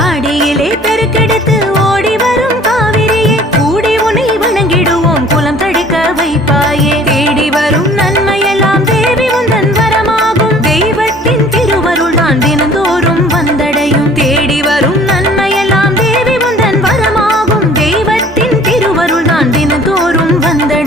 ஆடியிலே பெருக்கெடுத்து ஓடி வரும் காவிரியே. கூடி உனை வணங்கிடுவோம் குலம் தடுக்க வைப்பாயே. தேடி வரும் நன்மையெல்லாம் தேவி உந்தன் வரமாகும். தெய்வத்தின் திருவருள் தான் தினந்தோறும் வந்தடையும். தேடி வரும் நன்மையெல்லாம் தேவி உந்தன் வரமாகும். தெய்வத்தின் திருவருள் தான் தினந்தோறும் வந்தடையும்.